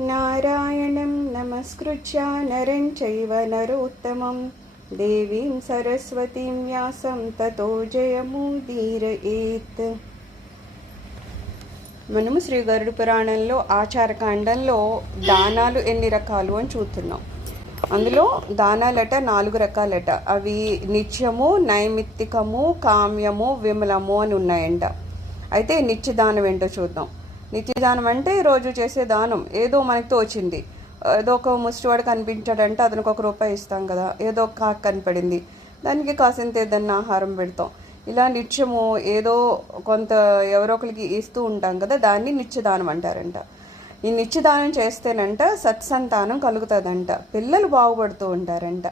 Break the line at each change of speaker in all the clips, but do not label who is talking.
నారాయణం నమస్కృత్య నరం చైవ నరోత్తమం దేవీం సరస్వతీం వ్యాసం తతో జయముదీరయేత్ మనము శ్రీ గరుడు పురాణంలో ఆచారకాండంలో దానాలు ఎన్ని రకాలు అని చూస్తున్నాం. అందులో దానాలట నాలుగు రకాలట. అవి నిత్యము నైమిత్తికము కామ్యము విమలము అని ఉన్నాయంట. అయితే నిత్యదానం ఏంటో చూద్దాం. నిత్యదానం అంటే రోజు చేసే దానం. ఏదో మనకి తోచింది. ఏదో ఒక ముష్టివాడు కనిపించాడంటే అతనికి ఒక రూపాయి ఇస్తాం కదా. ఏదో ఒక కాకు కనపడింది. దానికి కాసింత ఏదన్నా ఆహారం పెడతాం. ఇలా నిత్యము ఏదో కొంత ఎవరో ఒకరికి ఇస్తూ ఉంటాం కదా దాన్ని నిత్యదానం అంటారంట. ఈ నిత్యదానం చేస్తేనంట సత్సంతానం కలుగుతుందంట. పిల్లలు బాగుపడుతూ ఉంటారంట.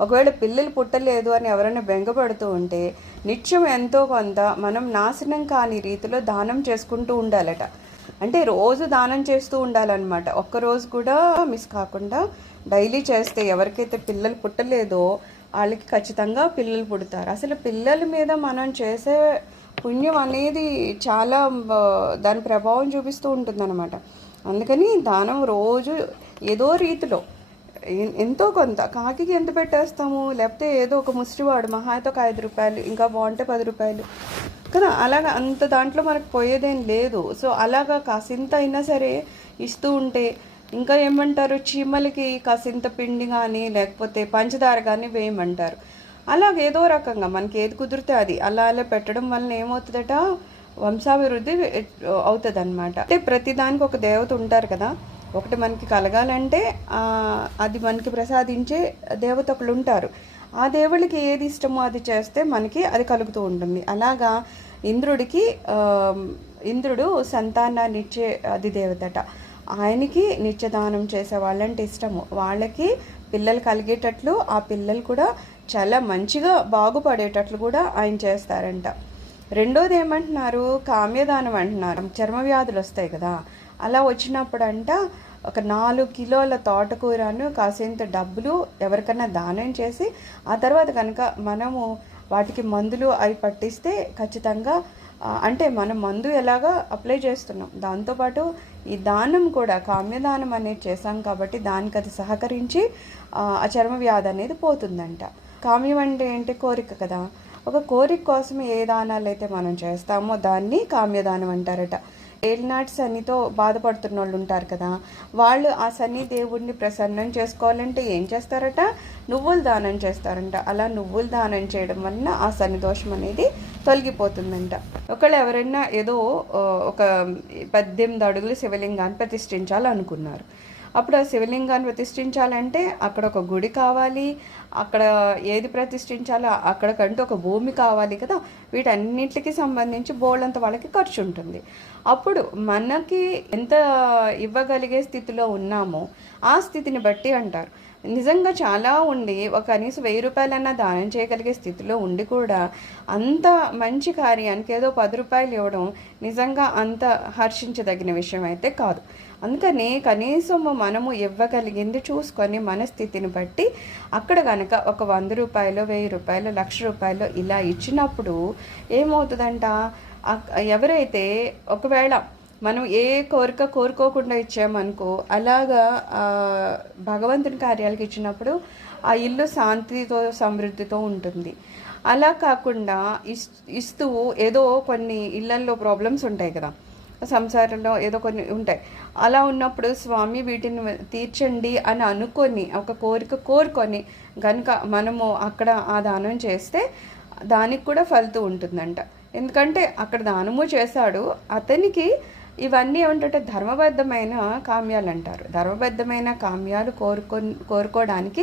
ఒకవేళ పిల్లలు పుట్టలేదు అని ఎవరైనా బెంగపడుతూ ఉంటే నిత్యం ఎంతో కొంత మనం నాశనం కాని రీతిలో దానం చేసుకుంటూ ఉండాలట. అంటే రోజు దానం చేస్తూ ఉండాలన్నమాట. ఒక్కరోజు కూడా మిస్ కాకుండా డైలీ చేస్తే ఎవరికైతే పిల్లలు పుట్టలేదో వాళ్ళకి ఖచ్చితంగా పిల్లలు పుడతారు. అసలు పిల్లల మీద మనం చేసే పుణ్యం అనేది చాలా దాని ప్రభావం చూపిస్తూ ఉంటుందన్నమాట. అందుకని దానం రోజు ఏదో రీతిలో ఎంతో కొంత. కాకికి ఎంత పెట్టేస్తాము? లేకపోతే ఏదో ఒక ముష్టివాడు మహా అయితే ఒక ఐదు రూపాయలు ఇంకా బాగుంటే పది రూపాయలు. కదా అలాగా అంత దాంట్లో మనకు పోయేదేం లేదు. సో అలాగా కాసింత అయినా సరే ఇస్తూ ఉంటే ఇంకా ఏమంటారు? చీమలకి కాసింత పిండి కానీ లేకపోతే పంచదార కానీ వేయమంటారు. అలాగే ఏదో రకంగా మనకి ఏది కుదిరితే అది. అలా అలా పెట్టడం వలన ఏమవుతుందట? వంశాభివృద్ధి అవుతుంది అనమాట అంటే ప్రతిదానికి ఒక దేవత ఉంటారు కదా? ఒకటి మనకి కలగాలంటే అది మనకి ప్రసాదించే దేవత ఒకళ్ళు ఉంటారు. ఆ దేవుళ్ళకి ఏది ఇష్టమో అది చేస్తే మనకి అది కలుగుతూ ఉంటుంది. అలాగా ఇంద్రుడికి ఇంద్రుడు సంతానాన్ని ఇచ్చే అది దేవతట. ఆయనకి నిత్యదానం చేసే వాళ్ళంటే ఇష్టము. వాళ్ళకి పిల్లలు కలిగేటట్లు ఆ పిల్లలు కూడా చాలా మంచిగా బాగుపడేటట్లు కూడా ఆయన చేస్తారంట. రెండోది ఏమంటున్నారు? కామ్యదానం అంటున్నారు. చర్మ వ్యాధులు వస్తాయి కదా. అలా వచ్చినప్పుడు అంట ఒక నాలుగు కిలోల తోటకూరను కాసేంత డబ్బులు ఎవరికైనా దానం చేసి ఆ తర్వాత కనుక మనము వాటికి మందులు అవి పట్టిస్తే ఖచ్చితంగా అంటే మనం మందు ఎలాగా అప్లై చేస్తున్నాం. దాంతోపాటు ఈ దానం కూడా కామ్యదానం అనేది చేశాం కాబట్టి దానికి అది సహకరించి ఆ, ఆ చర్మ వ్యాధి అనేది పోతుందంట. కామ్యం అంటే ఏంటి? కోరిక కదా. ఒక కోరిక కోసం ఏ దానాలు అయితే మనం చేస్తామో దాన్ని కామ్యదానం అంటారట. ఏలినాటి శనితో బాధపడుతున్న వాళ్ళు ఉంటారు కదా వాళ్ళు ఆ శని దేవుడిని ప్రసన్నం చేసుకోవాలంటే ఏం చేస్తారట? నువ్వులు దానం చేస్తారంట. అలా నువ్వులు దానం చేయడం వలన ఆ శని దోషం అనేది తొలగిపోతుందంట. ఒకళ్ళు ఎవరైనా ఏదో ఒక పద్దెనిమిది అడుగులు శివలింగాన్ని ప్రతిష్ఠించాలనుకున్నారు. అప్పుడు ఆ శివలింగాన్ని ప్రతిష్ఠించాలంటే అక్కడ ఒక గుడి కావాలి అక్కడ ఏది ప్రతిష్ఠించాలో అక్కడికంటూ ఒక భూమి కావాలి కదా. వీటన్నిటికి సంబంధించి బోళ్ళంత వాళ్ళకి ఖర్చు ఉంటుంది అప్పుడు మనకి ఎంత ఇవ్వగలిగే స్థితిలో ఉన్నామో ఆ స్థితిని బట్టి అంటారు. నిజంగా చాలా ఉండి ఒక కనీసం వెయ్యి రూపాయలన్నా దానం చేయగలిగే స్థితిలో ఉండి కూడా అంత మంచి కార్యానికి ఏదో పది రూపాయలు ఇవ్వడం నిజంగా అంత హర్షించదగిన విషయం అయితే కాదు. అందుకని కనీసం మనము ఇవ్వగలిగింది చూసుకొని మన స్థితిని బట్టి అక్కడ కనుక ఒక వంద రూపాయలు వెయ్యి రూపాయలు లక్ష రూపాయలు ఇలా ఇచ్చినప్పుడు ఏమవుతుందంట? ఎవరైతే ఒకవేళ మనం ఏ కోరిక కోరుకోకుండా ఇచ్చామనుకో అలాగా భగవంతుని కార్యాలకు ఇచ్చినప్పుడు ఆ ఇల్లు శాంతితో సమృద్ధితో ఉంటుంది. అలా కాకుండా ఇస్ ఇస్తూ ఏదో కొన్ని ఇళ్ళల్లో ప్రాబ్లమ్స్ ఉంటాయి కదా. సంసారంలో ఏదో కొన్ని ఉంటాయి. అలా ఉన్నప్పుడు స్వామి వీటిని తీర్చండి అని అనుకొని ఒక కోరిక కోరుకొని కనుక మనము అక్కడ ఆ దానం చేస్తే దానికి కూడా ఫలితం ఉంటుందంట. ఎందుకంటే అక్కడ దానము చేశాడు అతనికి ఇవన్నీ ఏమంటే ధర్మబద్ధమైన కామ్యాలు అంటారు ధర్మబద్ధమైన కామ్యాలు కోరుకో కోరుకోవడానికి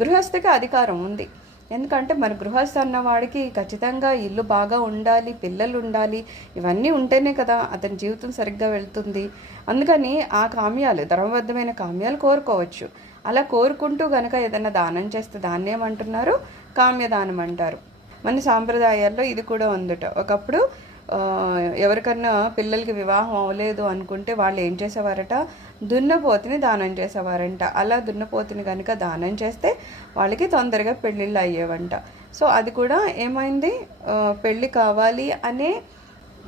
గృహస్థికి అధికారం ఉంది. ఎందుకంటే మన గృహస్థ అన్నవాడికి ఖచ్చితంగా ఇల్లు బాగా ఉండాలి పిల్లలు ఉండాలి ఇవన్నీ ఉంటేనే కదా అతని జీవితం సరిగ్గా వెళ్తుంది. అందుకని ఆ కామ్యాలు ధర్మబద్ధమైన కామ్యాలు కోరుకోవచ్చు. అలా కోరుకుంటూ గనక ఏదైనా దానం చేస్తే దాన్ని ఏమంటున్నారు? కామ్యదానం అంటారు. మన సాంప్రదాయాల్లో ఇది కూడా ఉందట. ఒకప్పుడు ఎవరికన్నా పిల్లలకి వివాహం అవ్వలేదు అనుకుంటే వాళ్ళు ఏం చేసేవారట? దున్నపోతుని దానం చేసేవారంట. అలా దున్నపోతుని కనుక దానం చేస్తే వాళ్ళకి తొందరగా పెళ్ళిళ్ళు అయ్యేవంట. సో అది కూడా ఏమైంది? పెళ్ళి కావాలి అనే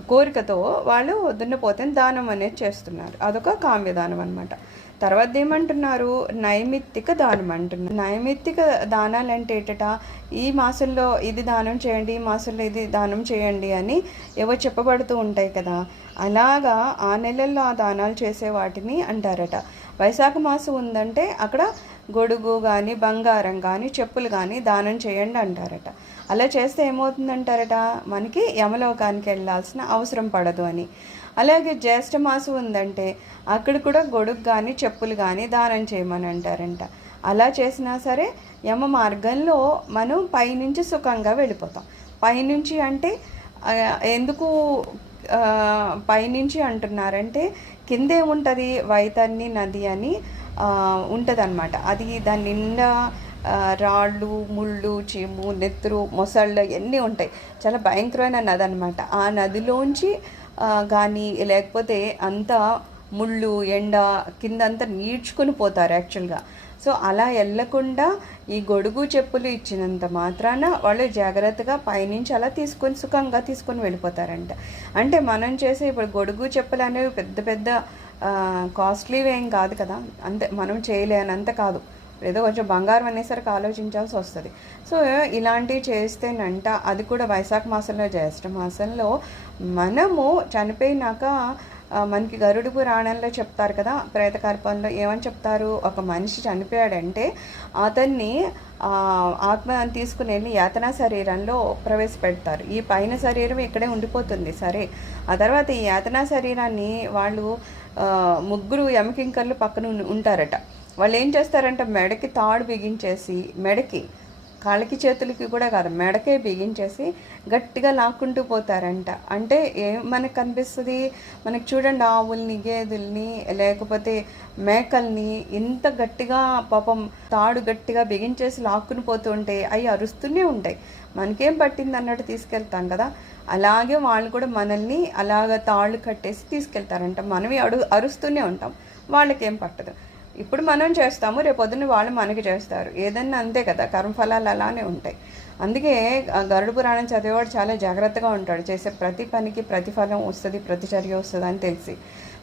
కోరికతో వాళ్ళు దున్నపోతుని దానం అనేది చేస్తున్నారు. అదొక కామ్యదానం అనమాట తర్వాత ఏమంటున్నారు నైమిత్తిక దానం అంటున్నారు నైమిత్తిక దానాలు అంటే ఏటట ఈ మాసంలో ఇది దానం చేయండి ఈ మాసంలో ఇది దానం చేయండి అని ఏవో చెప్పబడుతూ ఉంటాయి కదా. అలాగా ఆ నెలల్లో ఆ దానాలు చేసే వాటిని అంటారట. వైశాఖ మాసం ఉందంటే అక్కడ గొడుగు కానీ బంగారం కానీ చెప్పులు కానీ దానం చేయండి అంటారట. అలా చేస్తే ఏమవుతుందంటారట? మనకి యమలోకానికి వెళ్ళాల్సిన అవసరం పడదు అని. అలాగే జ్యేష్ఠ మాసం ఉందంటే అక్కడ కూడా గొడుగు కానీ చెప్పులు కానీ దానం చేయమని అంటారంట. అలా చేసినా సరే యమ మార్గంలో మనం పైనుంచి సుఖంగా వెళ్ళిపోతాం. పైనుంచి అంటే ఎందుకు పైనుంచి అంటున్నారంటే కిందే ఉంటుంది వైతన్ని నది అని ఉంటుందన్నమాట. అది దాని నిండా రాళ్ళు ముళ్ళు చీము నెత్తురు మొసళ్ళు ఇవన్నీ ఉంటాయి. చాలా భయంకరమైన నది అనమాట ఆ నదిలోంచి కానీ లేకపోతే అంతా ముళ్ళు ఎండ కిందంతా నీడ్చుకొని పోతారు యాక్చువల్గా. సో అలా వెళ్ళకుండా ఈ గొడుగు చెప్పులు ఇచ్చినంత మాత్రాన వాళ్ళు జాగ్రత్తగా పైనుంచి అలా తీసుకొని సుఖంగా తీసుకొని వెళ్ళిపోతారంట. అంటే మనం చేసే ఇప్పుడు గొడుగు చెప్పులు అనేవి పెద్ద పెద్ద కాస్ట్లీవి ఏం కాదు కదా. అంతే మనం చేయలేనంత కాదు. ఏదో కొంచెం బంగారం అనేసరికి ఆలోచించాల్సి వస్తుంది. సో ఇలాంటివి చేస్తేనంట అది కూడా వైశాఖ మాసంలో జ్యేష్ఠ మాసంలో మనము చనిపోయినాక మనకి గరుడు పురాణంలో చెప్తారు కదా ప్రేతకల్పంలో ఏమని చెప్తారు? ఒక మనిషి చనిపోయాడంటే అతన్ని ఆ, ఆత్మ తీసుకుని వెళ్ళి యాతనా శరీరంలో ప్రవేశపెడతారు. ఈ పైన శరీరం ఇక్కడే ఉండిపోతుంది. సరే ఆ తర్వాత ఈ యాతనా శరీరాన్ని వాళ్ళు ముగ్గురు యమకింకర్లు పక్కన ఉంటారట. వాళ్ళు ఏం చేస్తారంటే? మెడకి తాడు బిగించేసి మెడకి కాళ్ళకి చేతులకి కూడా కాదు మెడకే బిగించేసి గట్టిగా లాక్కుంటూ పోతారంట. అంటే ఏం మనకు కనిపిస్తుంది? మనకు చూడండి ఆవుల్ని గేదెల్ని లేకపోతే మేకల్ని ఇంత గట్టిగా పాపం తాడు గట్టిగా బిగించేసి లాక్కుని పోతుంటే అవి అరుస్తూనే ఉంటాయి. మనకేం పట్టింది అన్నట్టు తీసుకెళ్తాం కదా. అలాగే వాళ్ళు కూడా మనల్ని అలాగ తాళ్ళు కట్టేసి తీసుకెళ్తారంట. మనమే అడు అరుస్తూనే ఉంటాం. వాళ్ళకేం పట్టదు. ఇప్పుడు మనం చేస్తాము రేపు పొద్దున్న వాళ్ళు మనకి చేస్తారు. ఏదన్నా అంతే కదా కర్మఫలాలు అలానే ఉంటాయి. అందుకే గరుడు గరుడ పురాణం చదివేవాడు చాలా జాగ్రత్తగా ఉంటాడు. చేసే ప్రతి పనికి ప్రతిఫలం వస్తుంది ప్రతిచర్య వస్తుంది అని తెలిసి.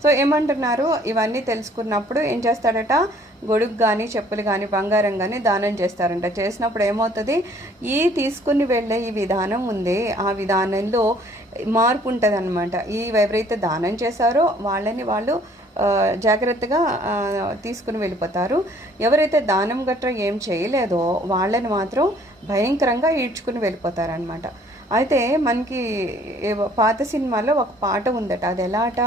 సో ఏమంటున్నారు? ఇవన్నీ తెలుసుకున్నప్పుడు ఏం చేస్తాడట? గొడుగు కానీ చెప్పులు కానీ బంగారం కానీ దానం చేస్తారంట. చేసినప్పుడు ఏమవుతుంది? ఈ తీసుకుని వెళ్ళే ఈ విధానం ఉంది. ఆ విధానంలో మార్పు ఉంటుంది అనమాట ఈ ఎవరైతే దానం చేశారో వాళ్ళని వాళ్ళు జాగ్రత్తగా తీసుకుని వెళ్ళిపోతారు. ఎవరైతే దానం గట్రా ఏం చేయలేదో వాళ్ళని మాత్రం భయంకరంగా ఈడ్చుకుని వెళ్ళిపోతారనమాట అయితే మనకి పాత సినిమాలో ఒక పాట ఉందట. అది ఎలా అట?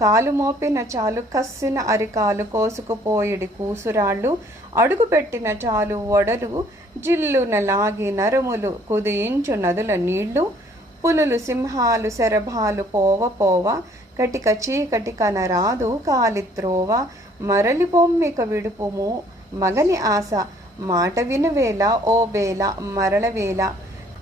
కాలు మోపిన చాలు కస్సిన అరికాలు కోసుకుపోయిడి కూసురాళ్ళు అడుగు పెట్టిన చాలు ఒడలు జిల్లున లాగి నరములు కుదించు నదుల నీళ్ళు పులులు సింహాలు శరభాలు పోవ పోవ కటిక చీకటి కనరాదు కాలిత్రోవ మరలి పొమ్మిక విడుపుము మగలి ఆశ మాట వినవేళ ఓ వేళ మరల వేళ.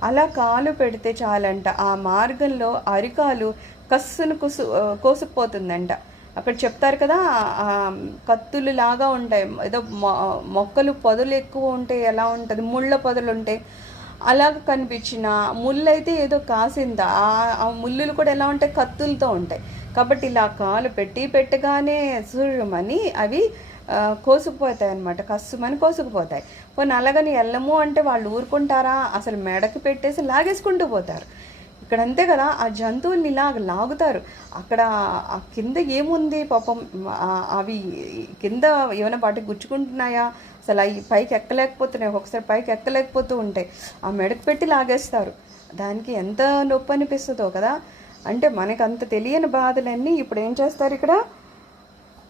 అలా కాలు పెడితే చాలంట ఆ మార్గంలో అరికాలు కస్సును కుసు కోసుకుపోతుందంట. అక్కడ చెప్తారు కదా కత్తులు లాగా ఉంటాయి. ఏదో మొ- మొక్కలు పొదలు ఎక్కువ ఉంటాయి ఎలా ఉంటుంది? ముళ్ళ పొదలు ఉంటాయి అలాగ కనిపించిన ముళ్ళు అయితే ఏదో కాసిందా? ఆ- ముళ్ళులు కూడా ఎలా ఉంటాయి? కత్తులతో ఉంటాయి. కాబట్టి ఇలా కాలు పెట్టి పెట్టగానే సూర్యమని అవి కోసుకుపోతాయి అనమాట కస్సుమని కోసుకుపోతాయి. పోనీ అలాగని ఎల్లము అంటే వాళ్ళు ఊరుకుంటారా? అసలు మెడకి పెట్టేసి లాగేసుకుంటూ పోతారు. ఇక్కడ అంతే కదా ఆ జంతువుల్ని ఇలా లాగుతారు. అక్కడ ఆ కింద ఏముంది పాపం? అవి కింద ఏమైనా వాటికి గుచ్చుకుంటున్నాయా? అసలు అవి పైకి ఎక్కలేకపోతున్నాయి ఒకసారి పైకి ఎక్కలేకపోతూ ఉంటాయి ఆ మెడకు పెట్టి లాగేస్తారు. దానికి ఎంత నొప్పి అనిపిస్తుందో కదా. అంటే మనకు అంత తెలియని బాధలన్నీ ఇప్పుడు ఏం చేస్తారు ఇక్కడ?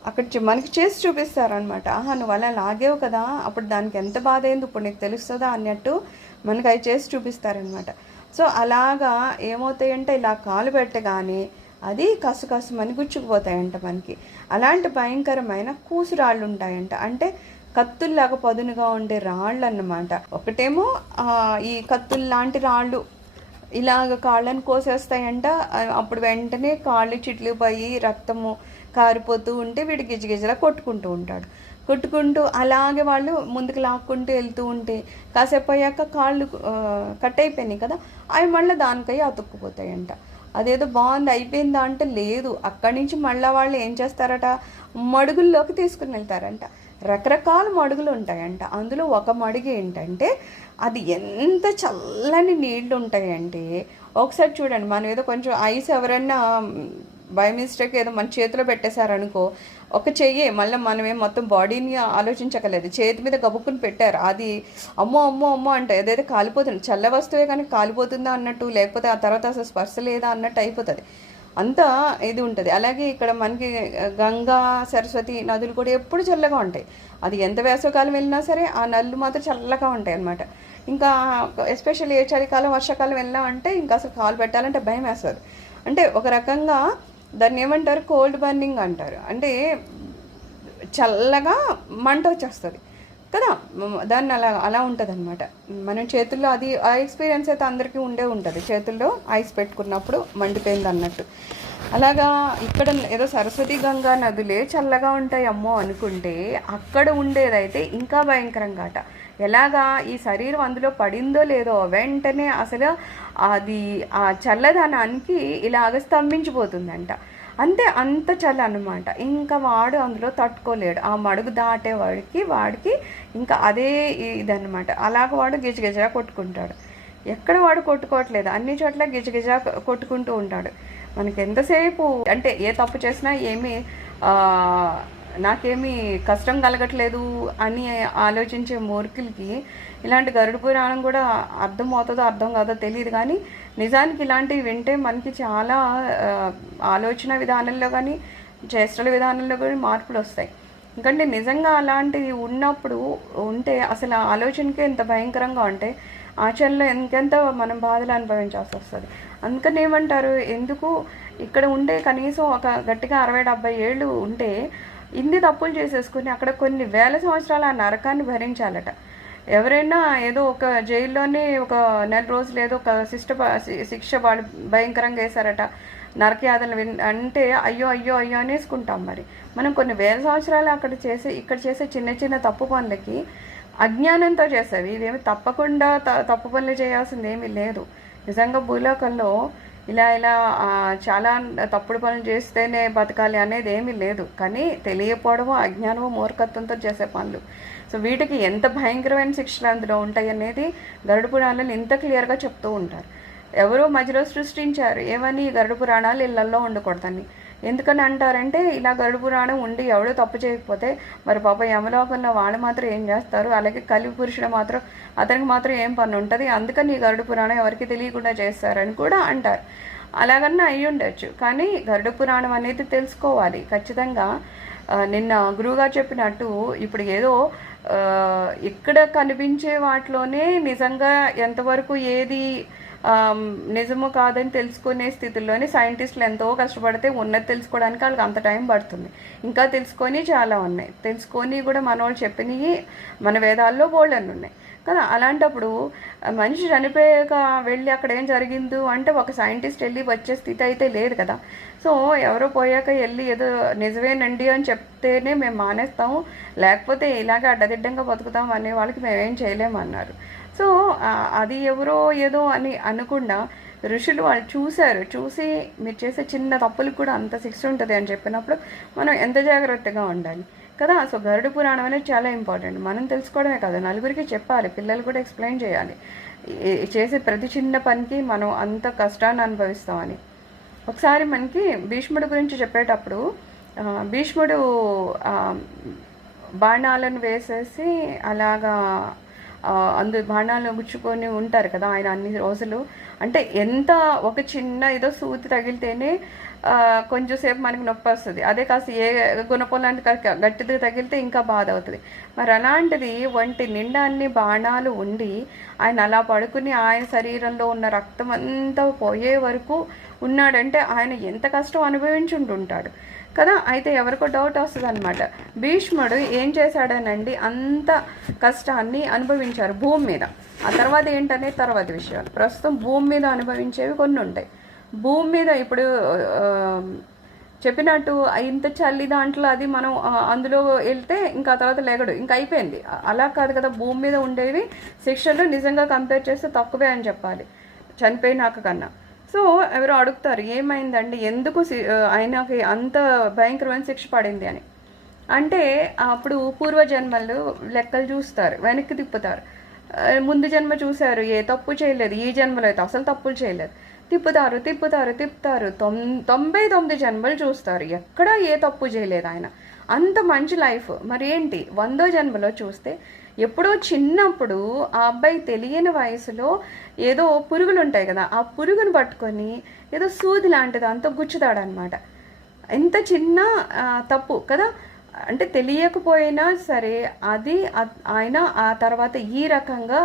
అక్కడ మనకి చేసి చూపిస్తారనమాట ఆహా నువ్వు అలా లాగేవు కదా అప్పుడు దానికి ఎంత బాధ అయింది ఇప్పుడు నీకు తెలుస్తుందా అన్నట్టు మనకి అవి చేసి చూపిస్తారనమాట సో అలాగా ఏమవుతాయంటే ఇలా కాలు పెట్టగానే అది కసుకసుమని గుచ్చుకుపోతాయంట మనకి. అలాంటి భయంకరమైన కూసురాళ్ళు ఉంటాయంట అంటే కత్తుల్లాగా పదునుగా ఉండే రాళ్ళు అన్నమాట ఒకటేమో ఈ కత్తులు లాంటి రాళ్ళు ఇలాగ కాళ్ళని కోసేస్తాయంట. అప్పుడు వెంటనే కాళ్ళు చిట్లిపోయి రక్తము కారిపోతూ ఉంటే వీడు గిజగిజలా కొట్టుకుంటూ ఉంటాడు. కొట్టుకుంటూ అలాగే వాళ్ళు ముందుకు లాక్కుంటూ వెళ్తూ ఉంటే కాసేపు అయ్యాక కాళ్ళు కట్ అయిపోయినాయి కదా అవి మళ్ళీ దానికై అతుక్కుపోతాయంట. అదేదో బాగుంది అయిపోయిందా అంటే లేదు. అక్కడి నుంచి మళ్ళీ వాళ్ళు ఏం చేస్తారట? మడుగుల్లోకి తీసుకుని వెళ్తారంట. రకరకాల మడుగులు ఉంటాయంట. అందులో ఒక మడుగు ఏంటంటే అది ఎంత చల్లని నీళ్ళు ఉంటాయంటే ఒకసారి చూడండి మనం ఏదో కొంచెం ఐస్ ఎవరైనా బై మిస్టేక్ ఏదో మన చేతిలో పెట్టేశారనుకో ఒక చెయ్యే మళ్ళీ మనమే మొత్తం బాడీని ఆలోచించకలేదు. చేతి మీద గబుక్కుని పెట్టారు. అది అమ్మో అమ్మో అమ్మో అంటే. ఏదైతే కాలిపోతుంది చల్ల వస్తువే కానీ కాలిపోతుందా అన్నట్టు లేకపోతే ఆ తర్వాత అసలు స్పర్శ లేదా అన్నట్టు అయిపోతుంది. అంతా ఇది ఉంటుంది. అలాగే ఇక్కడ మనకి గంగా సరస్వతి నదులు కూడా ఎప్పుడు చల్లగా ఉంటాయి. అది ఎంత వేసవకాలం వెళ్ళినా సరే ఆ నల్లు మాత్రం చల్లగా ఉంటాయి అన్నమాట. ఇంకా ఎస్పెషల్లీ ఏ చలికాలం వర్షాకాలం వెళ్ళాం అంటే ఇంకా అసలు కాలు పెట్టాలంటే భయం వేస్తుంది. అంటే ఒక రకంగా దాన్ని ఏమంటారు? కోల్డ్ బర్నింగ్ అంటారు. అంటే చల్లగా మంట వచ్చేస్తుంది. కదా? దాన్ని అలా అలా ఉంటుంది అనమాట మనం చేతుల్లో అది ఆ ఎక్స్పీరియన్స్ అయితే అందరికీ ఉండే ఉంటుంది. చేతుల్లో ఐస్ పెట్టుకున్నప్పుడు మండిపోయింది అన్నట్టు. అలాగా ఇక్కడ ఏదో సరస్వతి గంగా నదులే చల్లగా ఉంటాయి అమ్మో అనుకుంటే అక్కడ ఉండేదైతే ఇంకా భయంకరంగా అట ఎలాగా ఈ శరీరం అందులో పడిందో లేదో వెంటనే అసలు అది ఆ చల్లదనానికి ఇలాగ స్తంభించిపోతుందంట. అంతే అంత చల్ల అనమాట ఇంకా వాడు అందులో తట్టుకోలేడు. ఆ మడుగు దాటే వాడికి వాడికి ఇంకా అదే ఇదనమాట అలాగ వాడు గిజగిజగా కొట్టుకుంటాడు. ఎక్కడ వాడు కొట్టుకోవట్లేదు. అన్ని చోట్ల గిజగిజ కొట్టుకుంటూ ఉంటాడు. మనకి ఎంతసేపు అంటే ఏ తప్పు చేసినా ఏమీ నాకేమీ కష్టం కలగట్లేదు అని ఆలోచించే మూర్ఖులకి ఇలాంటి గరుడ పురాణం కూడా అర్థం అవుతుందో అర్థం కాదో తెలియదు కానీ నిజానికి ఇలాంటివి వింటే మనకి చాలా ఆలోచన విధానంలో కానీ చేష్టల విధానంలో కానీ మార్పులు వస్తాయి. ఎందుకంటే నిజంగా అలాంటివి ఉన్నప్పుడు ఉంటే అసలు ఆ ఆలోచనకే ఎంత భయంకరంగా ఉంటే ఆచరణలో ఎంతెంత మనం బాధలు అనుభవించాల్సి వస్తుంది. అందుకని ఏమంటారు? ఎందుకు ఇక్కడ ఉండే కనీసం ఒక గట్టిగా అరవై డెబ్బై ఏళ్ళు ఉంటే ఇన్ని తప్పులు చేసేసుకుని అక్కడ కొన్ని వేల సంవత్సరాలు ఆ నరకాన్ని భరించాలట. ఎవరైనా ఏదో ఒక జైల్లోనే ఒక నెల రోజులు ఏదో ఒక శిష్ట శిక్ష వాళ్ళు భయంకరంగా వేశారట. నరకయాతన విన్ అంటే అయ్యో అయ్యో అయ్యో అనేసుకుంటాం మరి. మనం కొన్ని వేల సంవత్సరాలు అక్కడ చేసే ఇక్కడ చేసే చిన్న చిన్న తప్పు పనులకి అజ్ఞానంతో చేసేవి. ఇవేమి తప్పకుండా త- తప్పు పనులు చేయాల్సింది ఏమీ లేదు. నిజంగా భూలోకంలో ఇలా ఇలా చాలా తప్పుడు పనులు చేస్తేనే బతకాలి అనేది ఏమీ లేదు. కానీ తెలియకపోవడము అజ్ఞానము మూర్ఖత్వంతో చేసే పనులు. సో వీటికి ఎంత భయంకరమైన శిక్షలు అందులో ఉంటాయి అనేది గరుడు పురాణాలను ఇంత క్లియర్గా చెప్తూ ఉంటారు. ఎవరో మధ్యలో సృష్టించారు. ఏమని? ఈ పురాణాలు ఇళ్ళల్లో ఉండకూడదని. ఎందుకని అంటారంటే ఇలా గరుడు పురాణం ఉండి ఎవడో తప్పు చేయకపోతే మరి పాప యమలోకంలో వాళ్ళు మాత్రం ఏం చేస్తారు? అలాగే కలివి పురుషుడు మాత్రం అతనికి మాత్రం ఏం పని ఉంటుంది? అందుకని ఈ గరుడు పురాణం ఎవరికి తెలియకుండా చేస్తారని కూడా అంటారు. అలాగన్నా అయి ఉండొచ్చు. కానీ గరుడు పురాణం అనేది తెలుసుకోవాలి. ఖచ్చితంగా నిన్న గురువుగారు చెప్పినట్టు ఇప్పుడు ఏదో ఇక్కడ కనిపించే వాటిలోనే నిజంగా ఎంతవరకు ఏది నిజము కాదని తెలుసుకునే స్థితిలోనే సైంటిస్టులు ఎంతో కష్టపడితే ఉన్నది తెలుసుకోవడానికి వాళ్ళకి అంత టైం పడుతుంది. ఇంకా తెలుసుకొని చాలా ఉన్నాయి. తెలుసుకొని కూడా మన వాళ్ళు చెప్పినవి మన వేదాల్లో బోల్డన్ని ఉన్నాయి. కదా అలాంటప్పుడు మనిషి చనిపోయాక వెళ్ళి అక్కడ ఏం జరిగిందో అంటే ఒక సైంటిస్ట్ వెళ్ళి వచ్చే స్థితి అయితే లేదు కదా. సో ఎవరో పోయాక వెళ్ళి ఏదో నిజమేనండి అని చెప్తేనే మేము మానేస్తాము. లేకపోతే ఇలాగే అడ్డదిడ్డంగా బతుకుతాం అనే వాళ్ళకి మేమేం చేయలేమన్నారు. సో అది ఎవరో ఏదో అని అనకుండా ఋషులు వాళ్ళు చూశారు. చూసి మీరు చేసే చిన్న తప్పులకు కూడా అంత శిక్ష ఉంటుంది అని చెప్పినప్పుడు మనం ఎంత జాగ్రత్తగా ఉండాలి? కదా సో గరుడు పురాణం అనేది చాలా ఇంపార్టెంట్ మనం తెలుసుకోవడమే కాదు నలుగురికి చెప్పాలి పిల్లలు కూడా ఎక్స్ప్లెయిన్ చేయాలి. చేసే ప్రతి చిన్న పనికి మనం అంత కష్టాన్ని అనుభవిస్తామని. ఒకసారి మనకి భీష్ముడి గురించి చెప్పేటప్పుడు భీష్ముడు బాణాలను వేసేసి అలాగా అందు బాణాలు గుచ్చుకొని ఉంటారు కదా ఆయన అన్ని రోజులు. అంటే ఎంత ఒక చిన్న ఏదో సూతి తగిలితేనే కొంచెంసేపు మనకి నొప్పి వస్తుంది. అదే కాస్త ఏ గుణపొలానికి గట్టిది తగిలితే ఇంకా బాధ అవుతుంది మరి అలాంటిది వంటి నిండా అన్ని బాణాలు ఉండి ఆయన అలా పడుకుని ఆయన శరీరంలో ఉన్న రక్తం అంతా పోయే వరకు ఉన్నాడంటే ఆయన ఎంత కష్టం అనుభవించుంటుంటాడు. కదా? అయితే ఎవరికో డౌట్ వస్తుంది అనమాట భీష్ముడు ఏం చేశాడనండి? అంత కష్టాన్ని అనుభవించారు భూమి మీద. ఆ తర్వాత ఏంటనే తర్వాత విషయాలు. ప్రస్తుతం భూమి మీద అనుభవించేవి కొన్ని ఉంటాయి భూమి మీద ఇప్పుడు చెప్పినట్టు ఇంత చల్లి దాంట్లో అది మనం అందులో వెళ్తే ఇంకా తర్వాత లేగడు. ఇంకా అయిపోయింది. అలా కాదు కదా భూమి మీద ఉండేవి శిక్షలు నిజంగా కంపేర్ చేస్తే తక్కువే అని చెప్పాలి. చనిపోయినాక కన్నా. సో ఎవరో అడుగుతారు ఏమైందండి? ఎందుకు సి- ఆయనకి అంత భయంకరమైన శిక్ష పడింది అని. అంటే అప్పుడు పూర్వజన్మలు లెక్కలు చూస్తారు వెనక్కి తిప్పుతారు. ముందు జన్మ చూశారు ఏ తప్పు చేయలేదు ఈ జన్మలో అయితే అసలు తప్పులు చేయలేదు. తిప్పుతారు తిప్పుతారు తిప్పుతారు. తొం తొంభై తొమ్మిది జన్మలు చూస్తారు. ఎక్కడా ఏ తప్పు చేయలేదు ఆయన. అంత మంచి లైఫ్. మరి ఏంటి? వందో జన్మలో చూస్తే ఎప్పుడో చిన్నప్పుడు ఆ అబ్బాయి తెలియని వయసులో ఏదో పురుగులు ఉంటాయి కదా ఆ పురుగును పట్టుకొని ఏదో సూది లాంటిది అంతా గుచ్చుతాడనమాట ఎంత చిన్న తప్పు కదా? అంటే తెలియకపోయినా సరే అది ఆయన ఆ తర్వాత ఈ రకంగా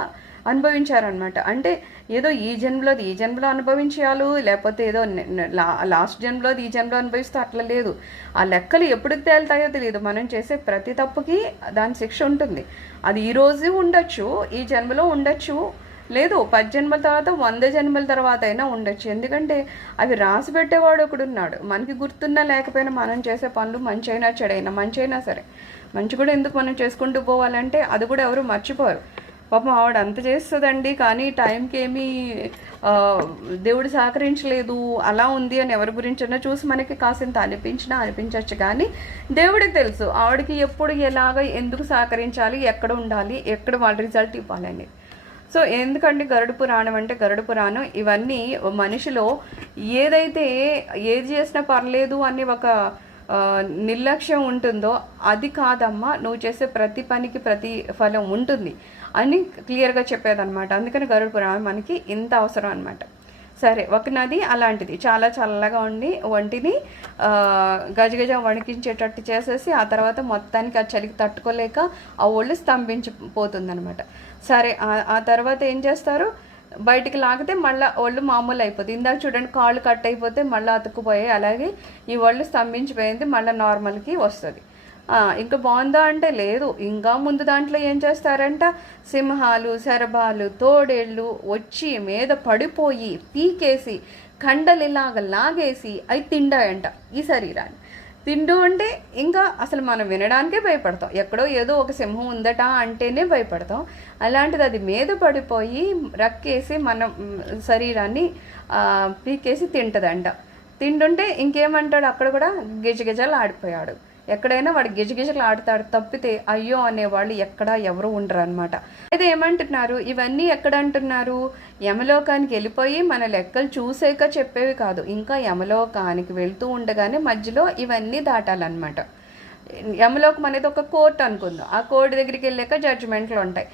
అనుభవించారనమాట అంటే ఏదో ఈ జన్మలో ఈ జన్మలో అనుభవించాలు లేకపోతే ఏదో లా- లాస్ట్ జన్మలో ఈ జన్మలో అనుభవిస్తే అట్లా లేదు. ఆ లెక్కలు ఎప్పుడు తేలుతాయో తెలియదు మనం చేసే ప్రతి తప్పుకి దాని శిక్ష ఉంటుంది. అది ఈ రోజు ఉండొచ్చు ఈ జన్మలో ఉండొచ్చు లేదు పది జన్మల తర్వాత వంద జన్మల తర్వాత అయినా ఉండొచ్చు. ఎందుకంటే అవి రాసి పెట్టేవాడు ఒకడు ఉన్నాడు. మనకి గుర్తున్నా లేకపోయినా మనం చేసే పనులు మంచి అయినా చెడైనా మంచి అయినా సరే. మంచి కూడా ఎందుకు మనం చేసుకుంటూ పోవాలంటే అది కూడా ఎవరు మర్చిపోరు. పాపం ఆవిడ అంత చేస్తుందండి కానీ టైంకి ఏమీ దేవుడు సహకరించలేదు అలా ఉంది అని ఎవరి గురించైనా చూసి మనకి కాసింత అనిపించినా అనిపించవచ్చు కానీ దేవుడికి తెలుసు ఆవిడకి ఎప్పుడు ఎలాగ ఎందుకు సహకరించాలి ఎక్కడ ఉండాలి ఎక్కడ వాళ్ళ రిజల్ట్ ఇవ్వాలని సో ఎందుకంటే గరుడ పురాణం అంటే గరుడ పురాణం? ఇవన్నీ మనిషిలో ఏదైతే ఏది చేసినా పర్లేదు అని ఒక నిర్లక్ష్యం ఉంటుందో అది కాదమ్మా నువ్వు చేసే ప్రతి పనికి ప్రతి ఫలం ఉంటుంది అని క్లియర్గా చెప్పేదన్నమాట. అందుకని గరుడ పురాణం మనకి ఇంత అవసరం అనమాట సరే ఒక నది అలాంటిది. చాలా చల్లగా ఉండి ఒంటిని గజగజ వణికించేటట్టు చేసేసి ఆ తర్వాత మొత్తానికి ఆ చలికి తట్టుకోలేక ఆ ఒళ్ళు స్తంభించిపోతుందన్నమాట. సరే ఆ తర్వాత ఏం చేస్తారు? బయటికి లాగితే మళ్ళీ ఒళ్ళు మామూలు అయిపోతుంది. ఇందాక చూడండి కాళ్ళు కట్ అయిపోతే మళ్ళీ అతుక్కుపోయాయి. అలాగే ఈ ఒళ్ళు స్తంభించిపోయింది మళ్ళీ నార్మల్కి వస్తుంది. ఇంకా బాగుందా అంటే లేదు. ఇంకా ముందు దాంట్లో ఏం చేస్తారంట? సింహాలు శరభాలు తోడేళ్ళు వచ్చి మీద పడిపోయి పీకేసి కండలు ఇలాగ లాగేసి అవి తిండాయంట ఈ శరీరాన్ని. తిండు అంటే ఇంకా అసలు మనం వినడానికే భయపడతాం. ఎక్కడో ఏదో ఒక సింహం ఉందట అంటేనే భయపడతాం. అలాంటిది అది మీద పడిపోయి రక్కేసి మన శరీరాన్ని పీకేసి తింటదంట. తిండుంటే ఇంకేమంటాడు? అక్కడ కూడా గిజగిజలు ఆడిపోయాడు ఎక్కడైనా వాడు గిజగిజలు ఆడతాడు తప్పితే అయ్యో అనే వాళ్ళు ఎక్కడ ఎవరు ఉండరు అనమాట అయితే ఏమంటున్నారు? ఇవన్నీ ఎక్కడ అంటున్నారు యమలోకానికి వెళ్ళిపోయి మన లెక్కలు చూసాక చెప్పేవి కాదు. ఇంకా యమలోకానికి వెళ్తూ ఉండగానే మధ్యలో ఇవన్నీ దాటాలన్నమాట. యమలోకం అనేది ఒక కోర్ట్ అనుకుందాం. ఆ కోర్టు దగ్గరికి వెళ్ళాక జడ్జిమెంట్లు ఉంటాయి.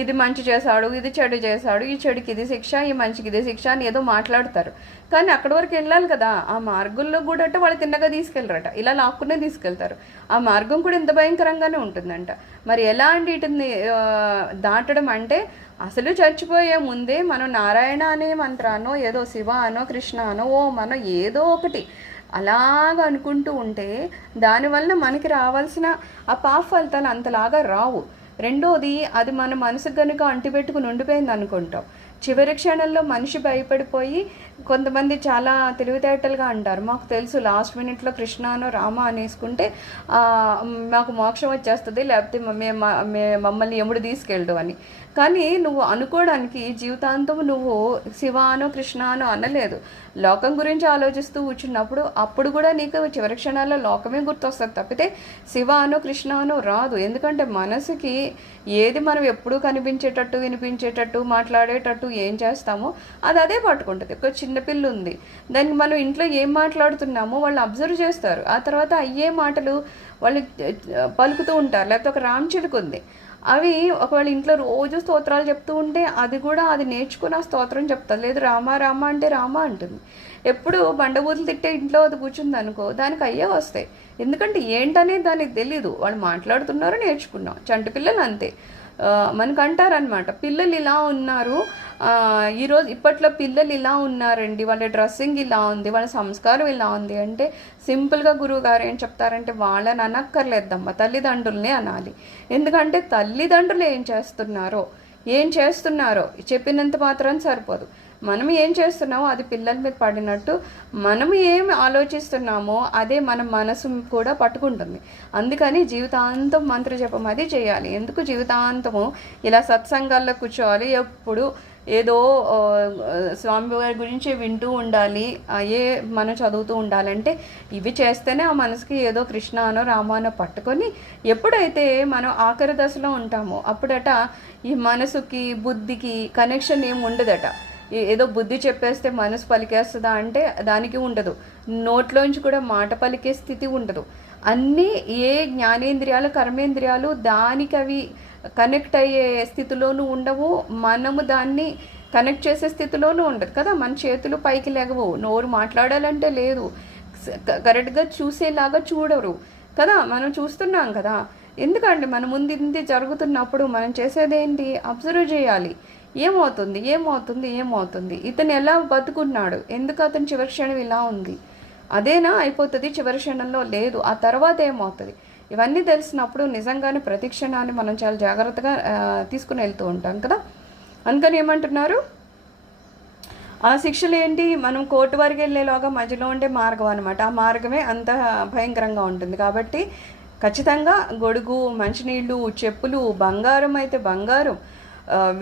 ఇది మంచి చేశాడు ఇది చెడు చేశాడు ఈ చెడుకి ఇది శిక్ష ఈ మంచికి ఇది శిక్ష అని ఏదో మాట్లాడతారు. కానీ అక్కడి వరకు వెళ్ళాలి కదా ఆ మార్గంలో కూడా అంటే వాళ్ళు తిన్నగా తీసుకెళ్ళరట. ఇలా లాక్కునే తీసుకెళ్తారు. ఆ మార్గం కూడా ఇంత భయంకరంగానే ఉంటుందంట. మరి ఎలా అండి వీటిని దాటడం అంటే అసలు చచ్చిపోయే ముందే మనం నారాయణ అనే మంత్రానో ఏదో శివ అనో కృష్ణ అనో ఓ మనో ఏదో ఒకటి అలాగ అనుకుంటూ ఉంటే దానివల్ల మనకి రావాల్సిన ఆ పాప ఫలితాలు అంతలాగా రావు. రెండోది అది మన మనసుకు కనుక అంటిపెట్టుకుని ఉండిపోయింది అనుకుంటాం. చివరి క్షణంలో మనిషి భయపడిపోయి కొంతమంది చాలా తెలివితేటలుగా అంటారు. మాకు తెలుసు లాస్ట్ మినిట్లో కృష్ణ రామ అనేసుకుంటే మాకు మోక్షం వచ్చేస్తుంది లేకపోతే మేము మే- మమ్మల్ని ఎముడు తీసుకెళ్ళడు అని. కానీ నువ్వు అనుకోవడానికి జీవితాంతం నువ్వు శివ కృష్ణానో అనలేదు. లోకం గురించి ఆలోచిస్తూ కూర్చున్నప్పుడు అప్పుడు కూడా నీకు చివరి క్షణాల్లో లోకమే గుర్తొస్తుంది తప్పితే శివానో కృష్ణానో రాదు. ఎందుకంటే మనసుకి ఏది మనం ఎప్పుడూ కనిపించేటట్టు వినిపించేటట్టు మాట్లాడేటట్టు ఏం చేస్తామో అది అదే పట్టుకుంటుంది. ఒక చిన్న పిల్ల ఉంది దాన్ని మనం ఇంట్లో ఏం మాట్లాడుతున్నామో వాళ్ళు అబ్జర్వ్ చేస్తారు. ఆ తర్వాత అయ్యే మాటలు వాళ్ళు పలుకుతూ ఉంటారు. లేకపోతే ఒక రామ్ చిలుకు ఉంది అవి ఒకవేళ ఇంట్లో రోజు స్తోత్రాలు చెప్తూ ఉంటే అది కూడా అది నేర్చుకుని ఆ స్తోత్రం చెప్తుంది లేదు రామ రామ అంటే రామ అంటుంది. ఎప్పుడు బండబూతులు తిట్టే ఇంట్లో అది కూర్చుంది అనుకో దానికి అయ్యే వస్తాయి. ఎందుకంటే ఏంటనేది దానికి తెలీదు. వాళ్ళు మాట్లాడుతున్నారో నేర్చుకున్నాం. చంటి పిల్లలు అంతే. ఆ, మనకు అంటారనమాట పిల్లలు ఇలా ఉన్నారు ఈరోజు ఇప్పట్లో పిల్లలు ఇలా ఉన్నారండి వాళ్ళ డ్రెస్సింగ్ ఇలా ఉంది వాళ్ళ సంస్కారం ఇలా ఉంది అంటే సింపుల్గా గురువు గారు ఏం చెప్తారంటే వాళ్ళని అనక్కర్లేదమ్మ తల్లిదండ్రులనే అనాలి. ఎందుకంటే తల్లిదండ్రులు ఏం చేస్తున్నారో ఏం చేస్తున్నారో చెప్పినంత మాత్రం సరిపోదు. మనం ఏం చేస్తున్నామో అది పిల్లల మీద పడినట్టు మనం ఏం ఆలోచిస్తున్నామో అదే మన మనసు కూడా పట్టుకుంటుంది. అందుకని జీవితాంతం మంత్ర జపం అది చేయాలి. ఎందుకు జీవితాంతము ఇలా సత్సంగాల్లో కూర్చోవాలి? ఎప్పుడు ఏదో స్వామివారి గురించి వింటూ ఉండాలి అయ్యే మనం చదువుతూ ఉండాలంటే ఇవి చేస్తేనే ఆ మనసుకి ఏదో కృష్ణ అనో రామానో పట్టుకొని ఎప్పుడైతే మనం ఆఖరి దశలో ఉంటామో అప్పుడట ఈ మనసుకి బుద్ధికి కనెక్షన్ ఏం ఉండదట. ఏదో బుద్ధి చెప్పేస్తే మనసు పలికేస్తుందా అంటే దానికి ఉండదు. నోట్లోంచి కూడా మాట పలికే స్థితి ఉండదు. అన్నీ ఏ జ్ఞానేంద్రియాలు కర్మేంద్రియాలు దానికి అవి కనెక్ట్ అయ్యే స్థితిలోనూ ఉండవు. మనము దాన్ని కనెక్ట్ చేసే స్థితిలోనూ ఉండదు కదా. మన చేతులు పైకి లేగవు నోరు మాట్లాడాలంటే లేదు. కరెక్ట్గా చూసేలాగా చూడరు కదా. మనం చూస్తున్నాం కదా. ఎందుకంటే మన ముందు ఇంది జరుగుతున్నప్పుడు మనం చేసేదేంటి? అబ్జర్వ్ చేయాలి. ఏమవుతుంది? ఏమవుతుంది? ఏమవుతుంది? ఇతను ఎలా బతుకున్నాడు? ఎందుకు అతను చివరి క్షణం ఇలా ఉంది? అదేనా? అయిపోతుంది? చివరి క్షణంలో లేదు. ఆ తర్వాత ఏమవుతుంది? ఇవన్నీ తెలిసినప్పుడు నిజంగానే ప్రతిక్షణాన్ని మనం చాలా జాగ్రత్తగా తీసుకుని వెళ్తూ ఉంటాం కదా? అందుకని ఏమంటున్నారు? ఆ శిక్షలు ఏంటి? మనం కోర్టు వరకు వెళ్ళేలోగా మధ్యలో ఉండే మార్గం అనమాట ఆ మార్గమే అంత భయంకరంగా ఉంటుంది. కాబట్టి ఖచ్చితంగా గొడుగు మంచినీళ్ళు చెప్పులు బంగారం అయితే బంగారం.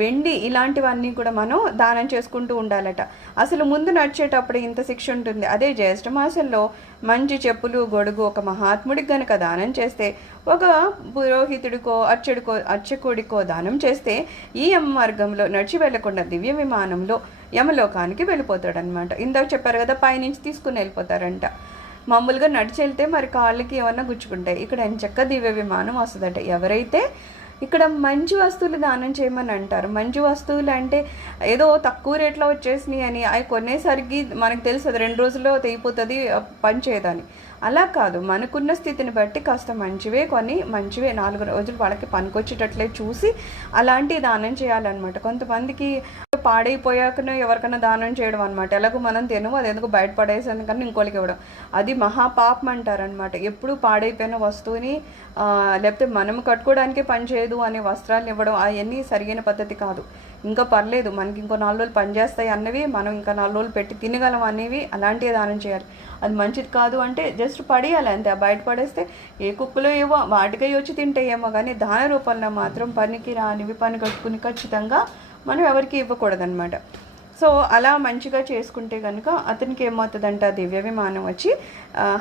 వెండి ఇలాంటివన్నీ కూడా మనం దానం చేసుకుంటూ ఉండాలట. అసలు ముందు నడిచేటప్పుడు ఇంత శిక్ష ఉంటుంది. అదే జ్యేష్ఠ మాసంలో మంచి చెప్పులు గొడుగు ఒక మహాత్ముడికి గనక దానం చేస్తే ఒక పురోహితుడికో అర్చడికో అర్చకుడికో దానం చేస్తే ఈ యమ మార్గంలో నడిచి వెళ్ళకుండా దివ్య విమానంలో యమలోకానికి వెళ్ళిపోతాడనమాట ఇందాక చెప్పారు కదా పైనుంచి తీసుకుని వెళ్ళిపోతారంట. మామూలుగా నడిచి వెళ్తే మరి కాళ్ళకి ఏమన్నా గుచ్చుకుంటాయి. ఇక్కడ ఎంచక్క దివ్య విమానం వస్తుందట. ఎవరైతే ఇక్కడ మంచి వస్తువులు దానం చేయమని అంటారు. మంచి వస్తువులు అంటే ఏదో తక్కువ రేట్లో వచ్చేసినాయి అని అవి కొనేసరికి మనకు తెలుసు అది రెండు రోజుల్లో తెగిపోతుంది పని చేయదని. అలా కాదు. మనకున్న స్థితిని బట్టి కాస్త మంచివే కొని మంచివే. నాలుగు రోజులు వాళ్ళకి పనికొచ్చేటట్లే చూసి అలాంటి దానం చేయాలన్నమాట. కొంతమందికి పాడైపోయాకనే ఎవరికైనా దానం చేయడం అనమాట ఎలాగో మనం తినము అది ఎందుకు బయటపడేసాను కానీ ఇంకోళ్ళకి ఇవ్వడం. అది మహాపాపం అంటారనమాట ఎప్పుడు పాడైపోయిన వస్తువుని లేకపోతే మనం కట్టుకోవడానికి పనిచేయదు అనే వస్త్రాలు ఇవ్వడం అవన్నీ సరిగైన పద్ధతి కాదు. ఇంకా పర్లేదు మనకి ఇంకో నాలుగు రోజులు పనిచేస్తాయి అన్నవి మనం ఇంకా నాలుగు రోజులు పెట్టి తినగలం అనేవి అలాంటివి దానం చేయాలి. అది మంచిది కాదు అంటే జస్ట్ పడేయాలి అంతే. బయట పడేస్తే ఏ కుక్కలో ఏవో వాటికై వచ్చి తింటే ఏమో కానీ దాన రూపంలో మాత్రం పనికి రానివి పని కట్టుకుని ఖచ్చితంగా మనం ఎవరికి ఇవ్వకూడదన్నమాట. సో అలా మంచిగా చేసుకుంటే కనుక అతనికి ఏమవుతుందంట దివ్య విమానం వచ్చి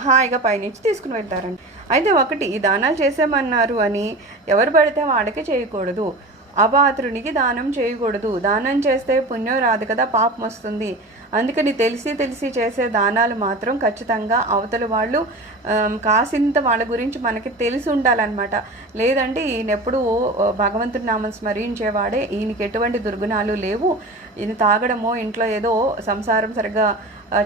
హాయిగా పైనుంచి తీసుకుని వెళ్తారంట. అయితే ఒకటి ఈ దానాలు చేసామన్నారు అని ఎవరు పడితే వాడికి చేయకూడదు. అపాత్రునికి దానం చేయకూడదు. దానం చేస్తే పుణ్యం రాదు కదా పాపం వస్తుంది. అందుకని తెలిసి తెలిసి చేసే దానాలు మాత్రం ఖచ్చితంగా అవతల వాళ్ళు కాసింత వాళ్ళ గురించి మనకి తెలిసి ఉండాలన్నమాట. లేదంటే ఈయనెప్పుడు భగవంతుడి నామం స్మరించేవాడే. ఈయనకి ఎటువంటి దుర్గుణాలు లేవు. ఈయన తాగడమో ఇంట్లో ఏదో సంసారం సరిగ్గా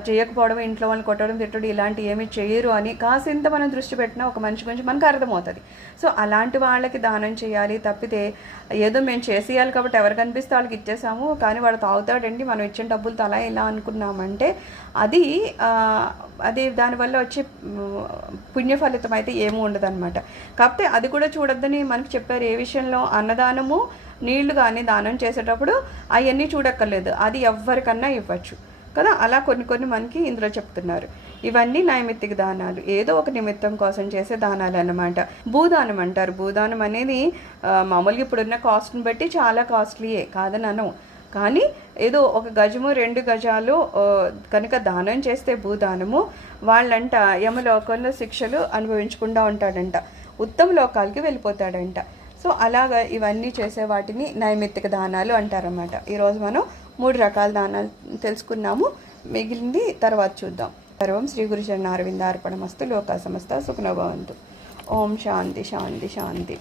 చేయకపోవడం ఇంట్లో వాళ్ళని కొట్టడం తిట్టడం ఇలాంటి ఏమీ చేయరు అని కాసింత మనం దృష్టి పెట్టినా ఒక మనిషి గురించి మనకు అర్థమవుతుంది. సో అలాంటి వాళ్ళకి దానం చేయాలి తప్పితే ఏదో మేము చేసేయాలి కాబట్టి ఎవరు కనిపిస్తే వాళ్ళకి ఇచ్చేసాము కానీ వాడు తాగుతాడండి మనం ఇచ్చిన డబ్బులు తలా ఇలా అనుకున్నామంటే అది అది దానివల్ల వచ్చే పుణ్యఫలితం పుణ్య ఫలితం అయితే ఏమీ ఉండదన్నమాట. కాకపోతే అది కూడా చూడొద్దని మనకు చెప్పారు ఏ విషయంలో అన్నదానము నీళ్ళు కానీ దానం చేసేటప్పుడు అవన్నీ చూడక్కర్లేదు. అది ఎవరికన్నా ఇవ్వచ్చు. కదా అలా కొన్ని కొన్ని మనకి ఇందులో చెప్తున్నారు. ఇవన్నీ నైమిత్తిక దానాలు. ఏదో ఒక నిమిత్తం కోసం చేసే దానాలు అన్నమాట. భూదానం అంటారు. భూదానం అనేది మామూలుగా ఇప్పుడున్న కాస్ట్ని బట్టి చాలా కాస్ట్లీయే. కాదని అనం కానీ ఏదో ఒక గజము రెండు గజాలు కనుక దానం చేస్తే భూదానము వాళ్ళంట యమలోకంలో శిక్షలు అనుభవించకుండా ఉంటాడంట. ఉత్తమ లోకాలకి వెళ్ళిపోతాడంట. సో అలాగా ఇవన్నీ చేసే వాటిని నైమిత్తిక దానాలు అంటారన్నమాట. ఈరోజు మనం మూడు రకాల దానాలు తెలుసుకున్నాము. మిగిలింది తర్వాత చూద్దాం. సర్వం శ్రీ గురుచరణ అరవింద అర్పణ మస్తు లోకా సమస్త సుఖనభవంతు ఓం శాంతి శాంతి శాంతి.